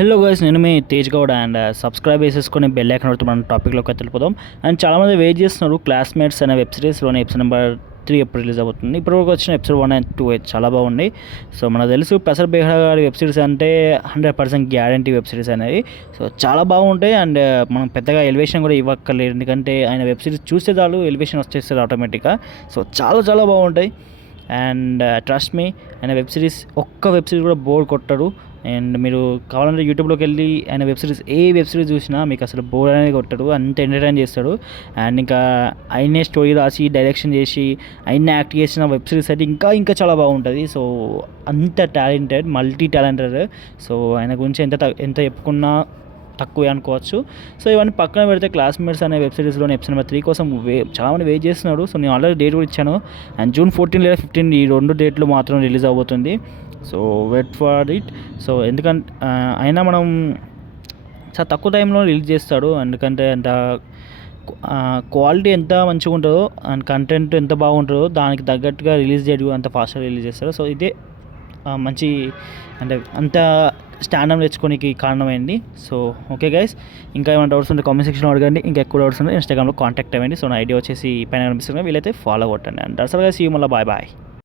Hello guys, నేను మీ Tej Goud and subscribe చేసేసుకొని bell icon కొడుతూ మనం టాపిక్లోకి వెళ్ళిపోదాం. అండ్ చాలామంది వెయిట్ చేస్తున్నారు. క్లాస్మేట్స్ అనే వెబ్ సిరీస్లోని ఎపిసోడ్ నెంబర్ 3 ఎప్పుడు రిలీజ్ అవుతుంది. ఇప్పుడు వచ్చిన ఎపిసోడ్ 1 and 2 అయితే చాలా బాగుంది. సో మనకు తెలుసు ప్రసర్ బెహ్రా గారి వెబ్ సిరీస్ అంటే 100% గ్యారంటీ వెబ్ సిరీస్ అనేది. సో చాలా బాగుంటాయి. అండ్ మనం పెద్దగా ఎలివేషన్ కూడా ఇవ్వక్కర్లేదు, ఎందుకంటే ఆయన వెబ్ సిరీస్ చూస్తే చాలు ఎలివేషన్ వచ్చేస్తుంది ఆటోమేటిక్గా. సో చాలా చాలా బాగుంటాయి. అండ్ ట్రస్ట్ మీ, ఆయన వెబ్ సిరీస్ కూడా బోర్ కొట్టడు. అండ్ మీరు కావాలంటే యూట్యూబ్లోకి వెళ్ళి ఆయన ఏ వెబ్ సిరీస్ చూసినా మీకు అసలు బోర్ అనేది కొట్టడు, అంత ఎంటర్టైన్ చేస్తాడు. అండ్ ఇంకా ఆయనే స్టోరీ రాసి డైరెక్షన్ చేసి ఆయనే యాక్ట్ చేసిన వెబ్ సిరీస్ అయితే ఇంకా ఇంకా చాలా బాగుంటుంది. సో అంత టాలెంటెడ్, మల్టీ టాలెంటెడ్. సో ఆయన గురించి ఎంత చెప్పుకున్నా తక్కువే అనుకోవచ్చు. సో ఇవన్నీ పక్కన పెడితే క్లాస్మేట్స్ అనే వెబ్ సిరీస్లోని ఎపిసోడ్ నెంబర్ 3 కోసం చాలామంది వెయిట్ చేస్తున్నాడు. సో నేను ఆల్రెడీ డేట్ కూడా ఇచ్చాను. అండ్ June 14 లేదా 15 ఈ 2 డేట్లు మాత్రం రిలీజ్ అవబోతుంది. So wait for it. So ఎందుకంటే అయినా మనం చాలా తక్కువ టైంలో రిలీజ్ చేస్తాడు, ఎందుకంటే అంత క్వాలిటీ ఎంత మంచిగా ఉంటుందో అండ్ కంటెంట్ ఎంత బాగుంటుందో దానికి తగ్గట్టుగా రిలీజ్ చేయడం అంత ఫాస్ట్గా రిలీజ్ చేస్తాడు. సో ఇదే మంచి అంటే అంత స్టాండర్డ్ తెచ్చుకోనికి కారణమైంది. సో ఓకే గైస్, ఇంకా ఏమైనా డౌట్స్ ఉంటే కామెంట్ సెక్షన్లో అడగండి. ఇంకా ఎక్కువ డౌట్స్ ఉంటే ఇన్స్టాగ్రామ్లో కాంటాక్ట్ అవ్వండి. సో నా ఐడియా వచ్చేసి పైన కనిపిస్తుంది, వీలైతే ఫాలో కొట్టండి. And that's all guys, see you, మళ్ళీ బాయ్ బాయ్.